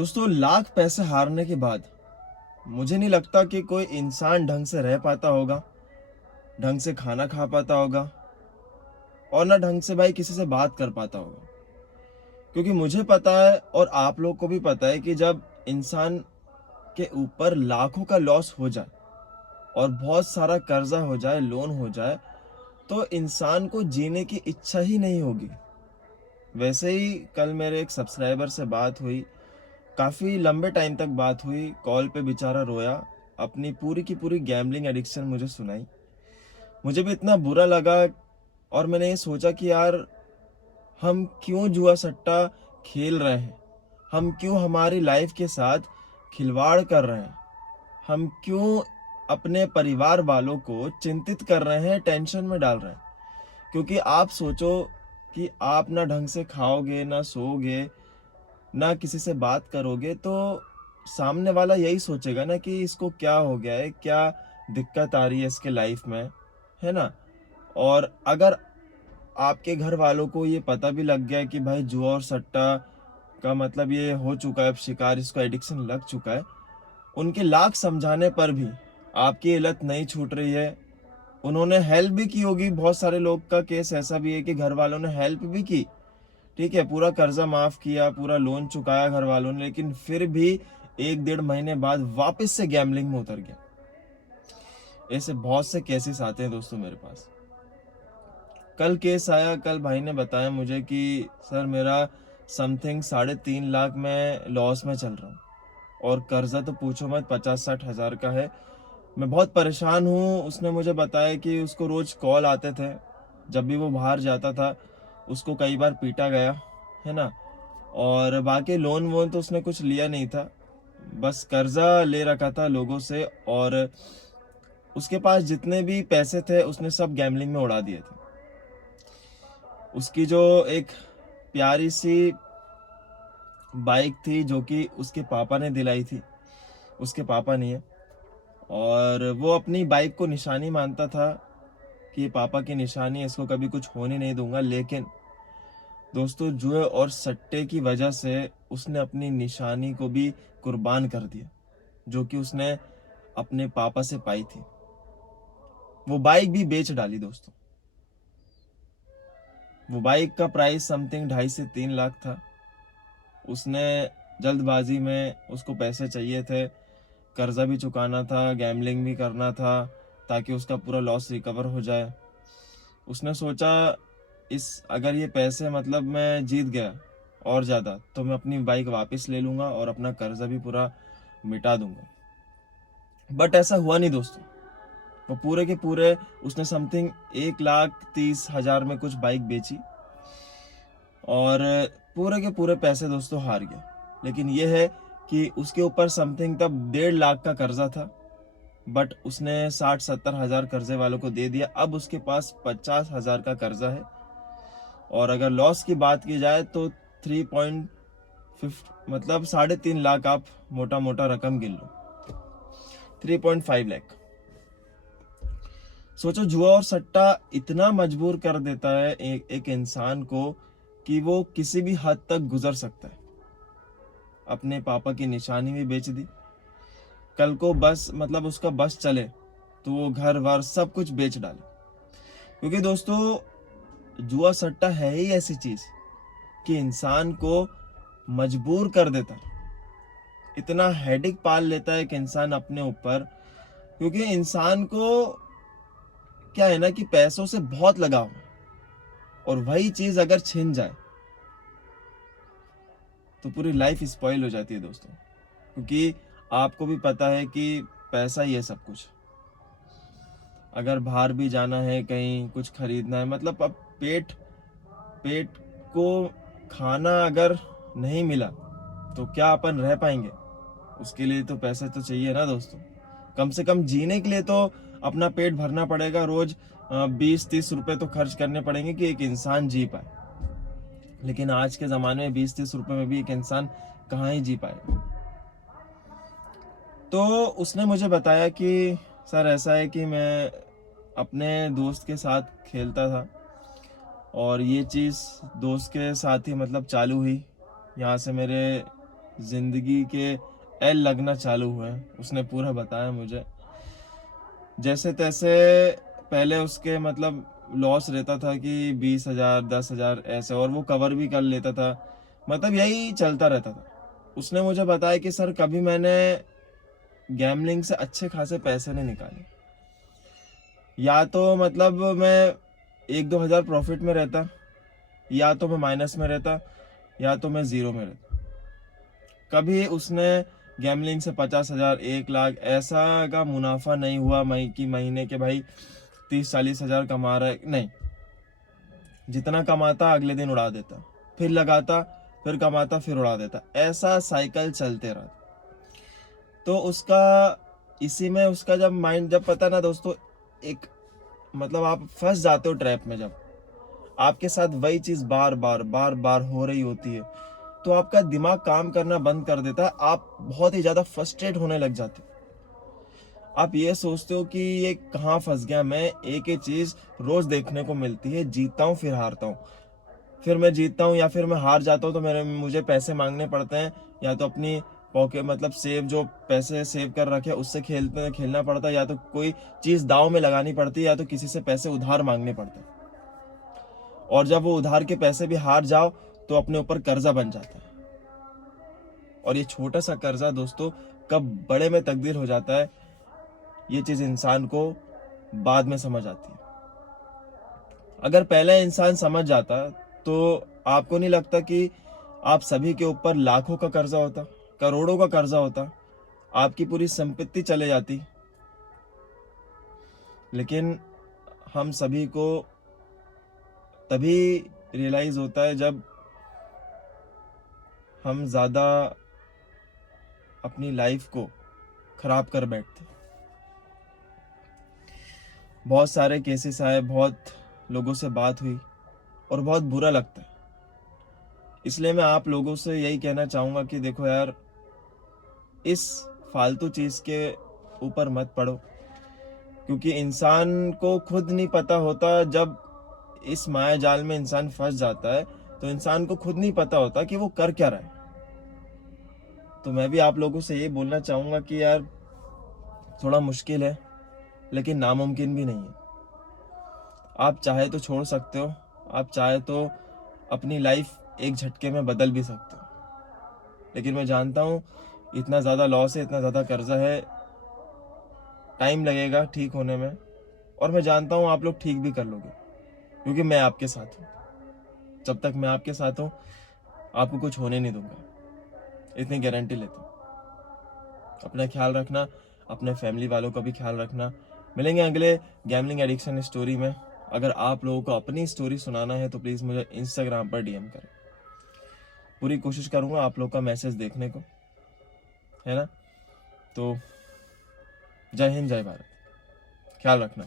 दोस्तों, लाख पैसे हारने के बाद मुझे नहीं लगता कि कोई इंसान ढंग से रह पाता होगा, ढंग से खाना खा पाता होगा और ना ढंग से भाई किसी से बात कर पाता होगा। क्योंकि मुझे पता है और आप लोग को भी पता है कि जब इंसान के ऊपर लाखों का लॉस हो जाए और बहुत सारा कर्जा हो जाए, लोन हो जाए, तो इंसान को जीने की इच्छा ही नहीं होगी। वैसे ही कल मेरे एक सब्सक्राइबर से बात हुई, काफ़ी लंबे टाइम तक बात हुई, कॉल पे बेचारा रोया, अपनी पूरी की पूरी गैम्बलिंग एडिक्शन मुझे सुनाई। मुझे भी इतना बुरा लगा और मैंने ये सोचा कि यार, हम क्यों जुआ सट्टा खेल रहे हैं? हम क्यों हमारी लाइफ के साथ खिलवाड़ कर रहे हैं? हम क्यों अपने परिवार वालों को चिंतित कर रहे हैं, टेंशन में डाल रहे हैं? क्योंकि आप सोचो कि आप ना ढंग से खाओगे, ना सोओगे, ना किसी से बात करोगे, तो सामने वाला यही सोचेगा ना कि इसको क्या हो गया है, क्या दिक्कत आ रही है इसके लाइफ में, है ना? और अगर आपके घर वालों को ये पता भी लग गया कि भाई जुआ और सट्टा का मतलब ये हो चुका है, अब शिकार, इसको एडिक्शन लग चुका है, उनके लाख समझाने पर भी आपकी ये लत नहीं छूट रही है। उन्होंने हेल्प भी की होगी, बहुत सारे लोग का केस ऐसा भी है कि घर वालों ने हेल्प भी की, ठीक है, पूरा कर्जा माफ किया, पूरा लोन चुकाया घर वालों ने, लेकिन फिर भी 1-1.5 महीने बाद वापस से गैम्बलिंग में उतर गया। ऐसे बहुत से केसेस आते हैं दोस्तों मेरे पास। कल केस आया, कल भाई ने बताया मुझे कि सर, मेरा समथिंग 3.5 लाख में लॉस में चल रहा हूँ और कर्जा तो पूछो मत, 50-60 हज़ार का है। मैं बहुत परेशान हूँ। उसने मुझे बताया कि उसको रोज कॉल आते थे, जब भी वो बाहर जाता था उसको कई बार पीटा गया, है ना? और बाकी लोन वोन तो उसने कुछ लिया नहीं था, बस कर्जा ले रखा था लोगों से, और उसके पास जितने भी पैसे थे उसने सब गैम्बलिंग में उड़ा दिए थे। उसकी जो एक प्यारी सी बाइक थी जो कि उसके पापा ने दिलाई थी, उसके पापा नहीं है, और वो अपनी बाइक को निशानी मानता था कि ये पापा की निशानी है, इसको कभी कुछ होने नहीं दूंगा। लेकिन दोस्तों, जुए और सट्टे की वजह से उसने अपनी निशानी को भी कुर्बान कर दिया, जो कि उसने अपने पापा से पाई थी। वो बाइक भी बेच डाली दोस्तों। वो बाइक का प्राइस समथिंग 2.5 से 3 लाख था। उसने जल्दबाजी में, उसको पैसे चाहिए थे, कर्जा भी चुकाना था, गैम्बलिंग भी करना था ताकि उसका पूरा लॉस रिकवर हो जाए। उसने सोचा, इस अगर ये पैसे मतलब मैं जीत गया और ज़्यादा, तो मैं अपनी बाइक वापस ले लूँगा और अपना कर्जा भी पूरा मिटा दूंगा। बट ऐसा हुआ नहीं दोस्तों। वो पूरे के पूरे, उसने समथिंग 1,30,000 में कुछ बाइक बेची और पूरे के पूरे पैसे दोस्तों हार गया। लेकिन ये है कि उसके ऊपर समथिंग तब 1.5 लाख का कर्जा था, बट उसने 60-70 हज़ार कर्जे वालों को दे दिया। अब उसके पास 50 हज़ार का कर्जा है। और अगर लॉस की बात की जाए तो 3.5, मतलब 3.5 लाख, आप मोटा मोटा रकम गिन लो, 3.5 लाख। सोचो, जुआ और सट्टा इतना मजबूर कर देता है एक इंसान को कि वो किसी भी हद तक गुजर सकता है। अपने पापा की निशानी भी बेच दी, कल को बस मतलब उसका बस चले तो वो घर वर सब कुछ बेच डाले। क्योंकि दोस्तों, जुआ सट्टा है ही ऐसी चीज कि इंसान को मजबूर कर देता है, इतना हेडिक पाल लेता है एक इंसान अपने ऊपर। क्योंकि इंसान को क्या है ना कि पैसों से बहुत लगाव है, और वही चीज अगर छिन जाए तो पूरी लाइफ स्पॉइल हो जाती है दोस्तों। क्योंकि आपको भी पता है कि पैसा ही है सब कुछ। अगर बाहर भी जाना है, कहीं कुछ खरीदना है, मतलब अब पेट पेट को खाना अगर नहीं मिला तो क्या अपन रह पाएंगे? उसके लिए तो पैसे तो चाहिए ना दोस्तों। कम से कम जीने के लिए तो अपना पेट भरना पड़ेगा। रोज 20-30 रुपए तो खर्च करने पड़ेंगे कि एक इंसान जी पाए। लेकिन आज के ज़माने में 20-30 रुपए में भी एक इंसान कहाँ ही जी पाएगा। तो उसने मुझे बताया कि सर, ऐसा है कि मैं अपने दोस्त के साथ खेलता था और ये चीज़ दोस्त के साथ ही मतलब चालू हुई। यहाँ से मेरे जिंदगी के एल लगना चालू हुए हैं। उसने पूरा बताया मुझे। जैसे तैसे पहले उसके मतलब लॉस रहता था कि 20,000 10,000 ऐसे, और वो कवर भी कर लेता था, मतलब यही चलता रहता था। उसने मुझे बताया कि सर कभी मैंने गैमलिंग से अच्छे खासे पैसे नहीं निकाले। या तो मतलब मैं 1-2 हज़ार प्रॉफिट में रहता, या तो मैं माइनस में रहता, या तो मैं ज़ीरो में रहता। कभी उसने गैमलिंग से 50,000 1 लाख ऐसा का मुनाफा नहीं हुआ महीने के भाई 30-40 हज़ार कमा रहा है, नहीं। जितना कमाता अगले दिन उड़ा देता, फिर लगाता, फिर कमाता, फिर उड़ा देता, ऐसा साइकिल चलते रहा। तो उसका इसी में उसका जब माइंड, जब पता ना दोस्तों, एक मतलब आप फंस जाते हो ट्रैप में, जब आपके साथ वही चीज बार बार हो रही होती है, तो आपका दिमाग काम करना बंद कर देता है। आप बहुत ही ज्यादा फ्रस्ट्रेट होने लग जाते हो। आप ये सोचते हो कि ये कहाँ फंस गया मैं। एक ही चीज रोज देखने को मिलती है, जीतता हूँ फिर हारता हूँ, फिर मैं जीतता हूँ या फिर मैं हार जाता हूँ, तो मुझे पैसे मांगने पड़ते हैं, या तो अपनी पॉकेट मतलब सेव, जो पैसे सेव कर रखे उससे खेलना पड़ता है, या तो कोई चीज दाव में लगानी पड़ती है, या तो किसी से पैसे उधार मांगने पड़ते हैं। और जब वो उधार के पैसे भी हार जाओ तो अपने ऊपर कर्जा बन जाता है। और ये छोटा सा कर्जा दोस्तों कब बड़े में तब्दील हो जाता है, ये चीज इंसान को बाद में समझ आती है। अगर पहले इंसान समझ जाता तो आपको नहीं लगता कि आप सभी के ऊपर लाखों का कर्जा होता, करोड़ों का कर्जा होता, आपकी पूरी संपत्ति चले जाती। लेकिन हम सभी को तभी रियलाइज होता है जब हम ज्यादा अपनी लाइफ को खराब कर बैठते। बहुत सारे केसेस आए, बहुत लोगों से बात हुई, और बहुत बुरा लगता है। इसलिए मैं आप लोगों से यही कहना चाहूंगा कि देखो यार, इस फालतू चीज के ऊपर मत पड़ो, क्योंकि इंसान को खुद नहीं पता होता। जब इस माया जाल में इंसान फंस जाता है तो इंसान को खुद नहीं पता होता कि वो कर क्या रहा है। तो मैं भी आप लोगों से ये बोलना चाहूंगा कि यार, थोड़ा मुश्किल है लेकिन नामुमकिन भी नहीं है। आप चाहे तो छोड़ सकते हो, आप चाहे तो अपनी लाइफ एक झटके में बदल भी सकते हो। लेकिन मैं जानता हूँ इतना ज़्यादा लॉस है, इतना ज़्यादा कर्जा है, टाइम लगेगा ठीक होने में। और मैं जानता हूँ आप लोग ठीक भी कर लोगे, क्योंकि मैं आपके साथ हूँ। जब तक मैं आपके साथ हूँ आपको कुछ होने नहीं दूंगा, इतनी गारंटी लेता हूँ। अपना ख्याल रखना, अपने फैमिली वालों का भी ख्याल रखना। मिलेंगे अगले गैमलिंग एडिक्शन स्टोरी में। अगर आप लोगों को अपनी स्टोरी सुनाना है तो प्लीज़ मुझे इंस्टाग्राम पर डीएम करें। पूरी कोशिश करूँगा आप लोग का मैसेज देखने को, है ना। तो जय हिंद, जय भारत, ख्याल रखना।